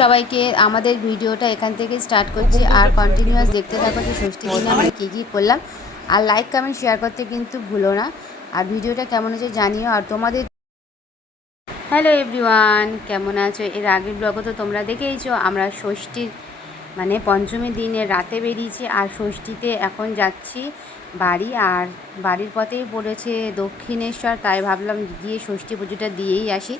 সবাইকে। আমাদের ভিডিওটা এখান থেকে স্টার্ট করছি, আর কন্টিনিউয়াস দেখতে থাকো যে ষষ্ঠীর দিনে আমরা কী করলাম। আর লাইক কমেন্ট শেয়ার করতে কিন্তু ভুলো না। আর ভিডিওটা কেমন হয়েছে জানিও। আর তোমাদের হ্যালো এভরিওয়ান, কেমন আছো? এর আগের ব্লগও তো তোমরা দেখেইছো। আমরা ষষ্ঠীর মানে পঞ্চমী দিনে রাতে বেরিয়েছি, আর ষষ্ঠীতে এখন যাচ্ছি বাড়ি। আর বাড়ির পথেই পড়েছে দক্ষিণেশ্বর, তাই ভাবলাম গিয়ে ষষ্ঠী পুজোটা দিয়েই আসি।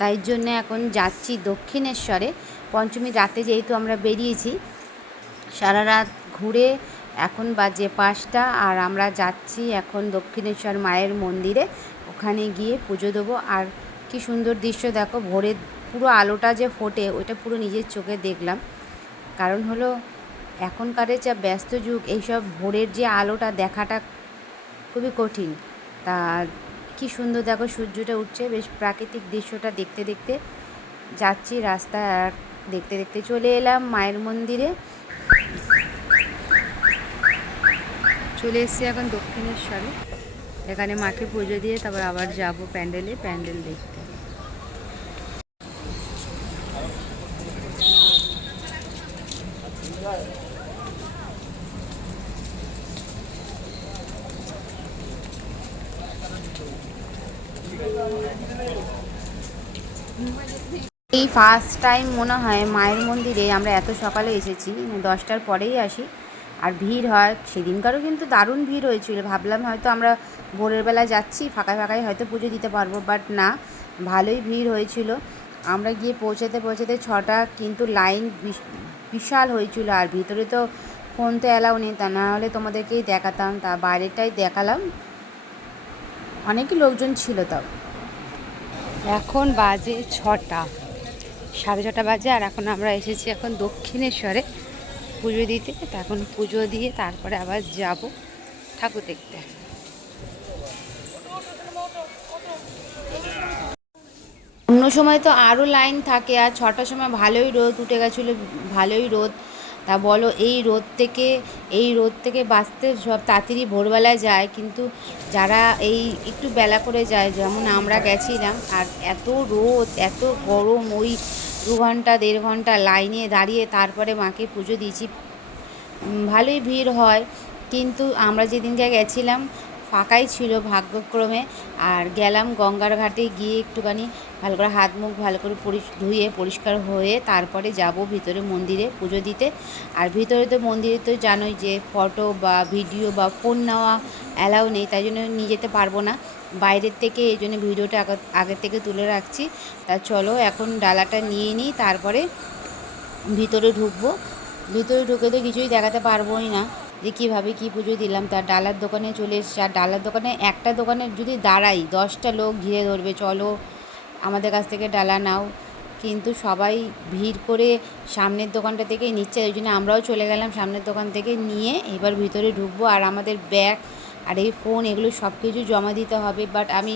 তাই জন্য এখন যাচ্ছি দক্ষিণেশ্বরে। পঞ্চমী রাতে যেহেতু আমরা বেরিয়েছি, সারা রাত ঘুরে এখন বাজে 5টা, আর আমরা যাচ্ছি এখন দক্ষিণেশ্বর মায়ের মন্দিরে। ওখানে গিয়ে পুজো দেবো। আর কি সুন্দর দৃশ্য দেখো, ভোরের পুরো আলোটা যে ফোটে ওইটা পুরো নিজের চোখে দেখলাম। কারণ হলো এখনকারের যা ব্যস্ত যুগ, এইসব ভোরের যে আলোটা দেখাটা খুবই কঠিন। তা কি সুন্দর দেখো, সূর্যটা উঠছে, বেশ প্রাকৃতিক দৃশ্যটা দেখতে দেখতে যাচ্ছি রাস্তা। আর দেখতে দেখতে চলে এলাম মায়ের মন্দিরে। চলে এসেছি এখন দক্ষিণেশ্বরে। এখানে মাকে পুজো দিয়ে তারপর আবার যাব প্যান্ডেল দেখতে। এই ফার্স্ট টাইম মনে হয় মায়ের মন্দিরে আমরা এত সকালে এসেছি, 10টার পরেই আসি। আর ভিড় হয়, সেদিনকারও কিন্তু দারুণ ভিড় হয়েছিল। ভাবলাম হয়তো আমরা ভোরের বেলা যাচ্ছি, ফাঁকায় ফাঁকায় হয়তো পুজো দিতে পারবো, বাট না, ভালোই ভিড় হয়েছিল। আমরা গিয়ে পৌঁছাতে 6টা, কিন্তু লাইন বিশাল হয়েছিল। আর ভিতরে তো ফোন তো অ্যালাউ নেই, তা না হলে তোমাদেরকেই দেখাতাম। তা বাইরেটাই দেখালাম, অনেকই লোকজন ছিল। তাও এখন বাজে 6টা, 6:30 বাজে। আর এখন আমরা এসেছি এখন দক্ষিণেশ্বরে পুজো দিতে। তা এখন পুজো দিয়ে তারপরে আবার যাব ঠাকুর দেখতে। অন্য সময় তো আরও লাইন থাকে, আর 6টার সময় ভালোই রোদ উঠে গেছিলো, ভালোই রোদ। তা বলো, এই রোদ থেকে বাঁচতে সব তাড়াতাড়ি ভোরবেলায় যায়, কিন্তু যারা এই একটু বেলা করে যায়, যেমন আমরা গেছিলাম, আর এত রোদ এত গরম, ওই 2 ঘন্টা 1.5 ঘন্টা লাইনে দাঁড়িয়ে তারপরে মাকে পুজো দিয়েছি। ভালোই ভিড় হয়, কিন্তু আমরা যেদিনকে গেছিলাম ফাঁকাই ছিল ভাগ্যক্রমে। আর গেলাম গঙ্গার ঘাটে গিয়ে একটুখানি ভালো করে হাত মুখ ভালো করে ধুয়ে পরিষ্কার হয়ে তারপরে যাব ভিতরে মন্দিরে পুজো দিতে। আর ভিতরে তো মন্দিরে তো জানোই যে ফটো বা ভিডিও বা ফোন নেওয়া অ্যালাউ নেই, তাই জন্য নিয়ে যেতে পারবো না বাইরের থেকে। এই জন্য ভিডিওটা আগের থেকে তুলে রাখছি। তা চলো এখন ডালাটা নিয়ে নিই, তারপরে ভিতরে ঢুকবো। ভিতরে ঢুকে তো কিছুই দেখাতে পারবোই না যে কীভাবে কী পুজো দিলাম। তার ডালার দোকানে চলে এসেছি। আর ডালার দোকানে একটা দোকানে যদি দাঁড়াই 10টা লোক ঘিরে ধরবে, চলো আমাদের কাছ থেকে ডালা নাও, কিন্তু সবাই ভিড় করে সামনের দোকানটা থেকেই নিচ্ছে। ওই জন্য আমরাও চলে গেলাম সামনের দোকান থেকে নিয়ে। এবার ভিতরে ঢুকবো, আর আমাদের ব্যাগ আর এই ফোন এগুলো সব কিছু জমা দিতে হবে। বাট আমি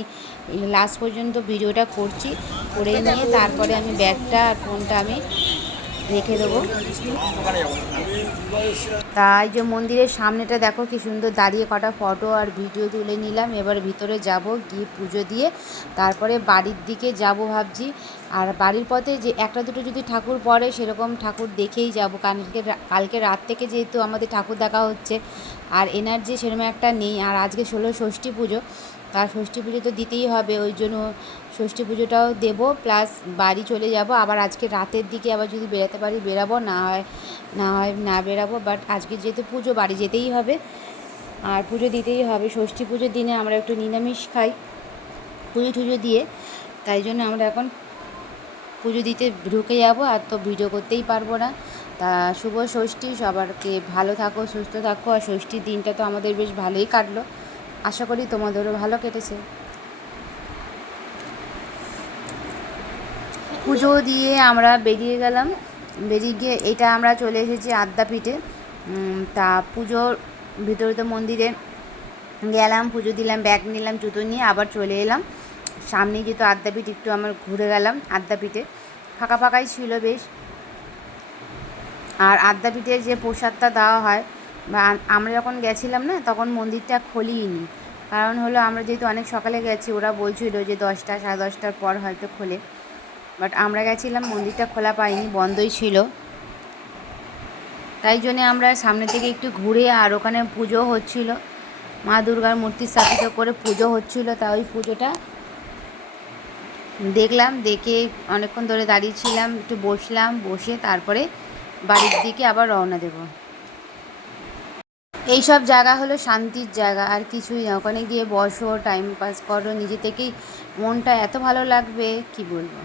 লাস্ট পর্যন্ত ভিডিওটা করছি, করে নিয়ে তারপরে আমি ব্যাগটা আর ফোনটা আমি রেখে দেবো। তাই যে মন্দিরের সামনেটা দেখো কি সুন্দর, দাঁড়িয়ে কটা ফটো আর ভিডিও তুলে নিলাম। এবার ভিতরে যাব, গিয়ে পুজো দিয়ে তারপরে বাড়ির দিকে যাব ভাবছি। আর বাড়ির পথে যে একটা দুটো যদি ঠাকুর পড়ে, সেরকম ঠাকুর দেখেই যাব। কালকে রাত থেকে যেহেতু আমাদের ঠাকুর দেখা হচ্ছে, আর এনার্জি সেরকম একটা নেই। আর আজকে ষষ্ঠী পুজো, তার ষষ্ঠী পুজো তো দিতেই হবে, ওই জন্য ষষ্ঠী পুজোটাও দেবো, প্লাস বাড়ি চলে যাব। আবার আজকে রাতের দিকে আবার যদি বেরাতে পারি বেরাবো, না বেরাবো। বাট আজকে যেহেতু পুজো, বাড়ি যেতেই হবে, আর পুজো দিতেই হবে। ষষ্ঠী পুজোর দিনে আমরা একটু নিরামিষ খাই পুজো টুজো দিয়ে, তাই জন্য আমরা এখন পুজো দিতে ঢুকে যাব। আর তো ভিডিও করতেই পারবো না। তা শুভ ষষ্ঠী, সবারকে ভালো থাকো, সুস্থ থাকো। আর ষষ্ঠীর দিনটা তো আমাদের বেশ ভালোই কাটলো, আশা করি তোমাদেরও ভালো কেটেছে। পুজো দিয়ে আমরা বেরিয়ে গেলাম। বেরিয়ে গিয়ে এটা আমরা চলে এসেছি আদ্যাপীঠে। তা পুজোর ভিতরে তো মন্দিরে গেলাম, পুজো দিলাম, ব্যাগ নিলাম, জুতো নিয়ে আবার চলে এলাম সামনে। যেহেতু আদ্যাপীঠ, একটু আমরা ঘুরে গেলাম আদ্যাপীঠে। ফাঁকা ফাঁকাই ছিল বেশ। আর আদ্যাপীঠের যে প্রসাদটা দেওয়া হয়, বা আমরা যখন গেছিলাম না, তখন মন্দিরটা খোলিনি। কারণ হলো আমরা যেহেতু অনেক সকালে গেছি, ওরা বলছিল যে 10টা 10:30টার পর হয়তো খোলে। বাট আমরা গেছিলাম, মন্দিরটা খোলা পাইনি, বন্ধই ছিল। তাই জন্যে আমরা সামনে থেকে একটু ঘুরে, আর ওখানে পুজো হচ্ছিল, মা দুর্গার মূর্তি স্থাপিত করে পুজো হচ্ছিল, তা ওই পুজোটা দেখলাম। দেখে অনেকক্ষণ ধরে দাঁড়িয়েছিলাম, একটু বসলাম, বসে তারপরে বাড়ির দিকে আবার রওনা দেব। এইসব জায়গা হলো শান্তির জায়গা, আর কিছুই না। ওখানে গিয়ে বসো, টাইম পাস করো, নিজে থেকেই মনটা এত ভালো লাগবে কি বলবো।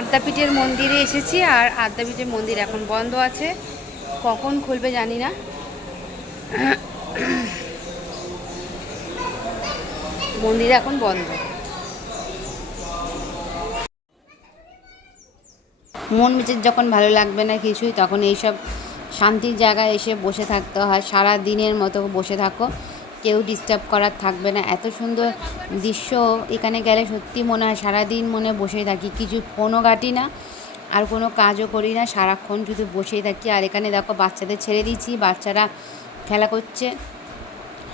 আদ্যাপীঠের মন্দিরে এসেছি, আর আদ্যাপীঠের মন্দির এখন বন্ধ আছে, কখন খুলবে জানি না। মন্দির এখন বন্ধ। মন মেজাজ যখন ভালো লাগবে না কিছুই, তখন এইসব শান্তির জায়গায় এসে বসে থাকতে হয়। সারা দিনের মতো বসে থাকো, কেউ ডিস্টার্ব করার থাকবে না। এত সুন্দর দৃশ্য, এখানে গেলে সত্যি মনে হয় সারাদিন মনে বসে থাকি, কিছু ফোনও ঘাঁটি না, আর কোনো কাজও করি না, সারাক্ষণ শুধু বসেই থাকি। আর এখানে দেখো বাচ্চাদের ছেড়ে দিয়েছি, বাচ্চারা খেলা করছে।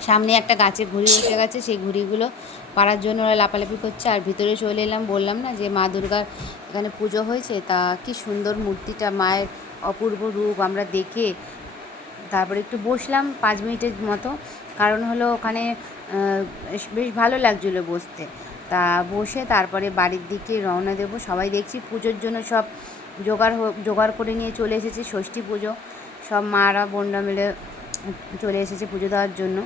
সামনে একটা গাছে ঘুড়ি উঠে গেছে, সেই ঘুড়িগুলো পাড়ার জন্য ওরা লাপালাপি করছে। আর ভিতরে চলে এলাম, বললাম না যে মা দুর্গার এখানে পুজো হয়েছে, তা কি সুন্দর মূর্তিটা, মায়ের অপূর্ব রূপ আমরা দেখে তারপরে একটু বসলাম 5 মিনিটের মতো। কারণ হলো ওখানে বেশ ভালো লাগছিলো বসতে। তা বসে তারপরে বাড়ির দিকে রওনা দেবো। সবাই দেখছি পুজোর জন্য সব জোগাড় করে নিয়ে চলে এসেছে। ষষ্ঠী পুজো, সব মারা বোনরা মিলে চলে এসেছে পুজো দেওয়ার জন্য।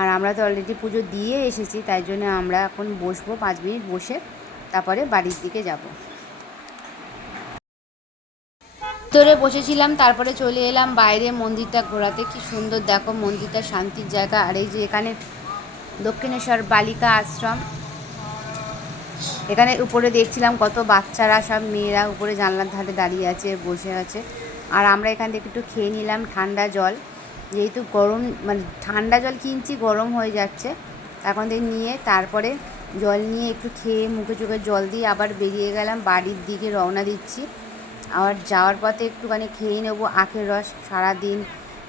আর আমরা তো অলরেডি পুজো দিয়ে এসেছি, তাই জন্য আমরা এখন বসবো 5 মিনিট, বসে তারপরে বাড়ির দিকে যাব। ভিতরে বসেছিলাম, তারপরে চলে এলাম বাইরে মন্দিরটা ঘোরাতে। কি সুন্দর দেখো মন্দিরটা, শান্তির জায়গা। আর এই যে এখানে দক্ষিণেশ্বর বালিকা আশ্রম, এখানে উপরে দেখছিলাম কত বাচ্চারা, সব মেয়েরা উপরে জানলার ধারে দাঁড়িয়ে আছে, বসে আছে। আর আমরা এখান থেকে একটু খেয়ে নিলাম ঠান্ডা জল, যেহেতু গরম, মানে ঠান্ডা জল কিনছি, গরম হয়ে যাচ্ছে। এখন থেকে নিয়ে তারপরে জল নিয়ে একটু খেয়ে মুখে চোখে জল দিয়ে আবার বেরিয়ে গেলাম, বাড়ির দিকে রওনা দিচ্ছি। আবার যাওয়ার পথে একটুখানি খেয়ে নেবো আখের রস।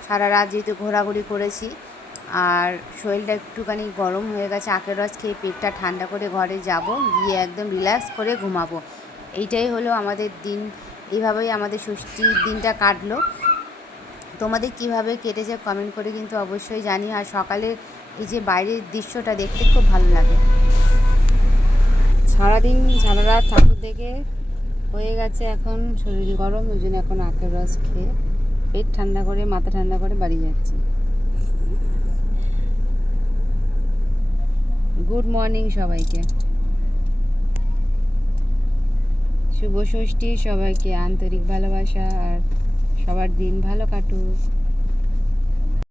সারা রাত যেহেতু ঘোরাঘুরি করেছি, আর শরীরটা একটুখানি গরম হয়ে গেছে, আখের রস খেয়ে পেটটা ঠান্ডা করে ঘরে যাব, গিয়ে একদম রিল্যাক্স করে ঘুমাবো। এইটাই হলো আমাদের দিন, এইভাবেই আমাদের ষষ্ঠীর দিনটা কাটলো। তোমাদের কিভাবে কেটেছে কমেন্ট করে কিন্তু অবশ্যই জানিও। আর সকালে এই যে বাইরের দৃশ্যটা দেখতে খুব ভালো লাগে। সারাদিন সারা রাত ঠাকুর দেখে হয়ে গেছে, এখন শরীর গরম, ওই জন্য এখন আখের রস খেয়ে পেট ঠান্ডা করে, মাথা ঠান্ডা করে বাড়ি যাচ্ছি। গুড মর্নিং সবাইকে, শুভ ষষ্ঠী, সবাইকে আন্তরিক ভালোবাসা, আর সবার দিন ভালো কাটুক।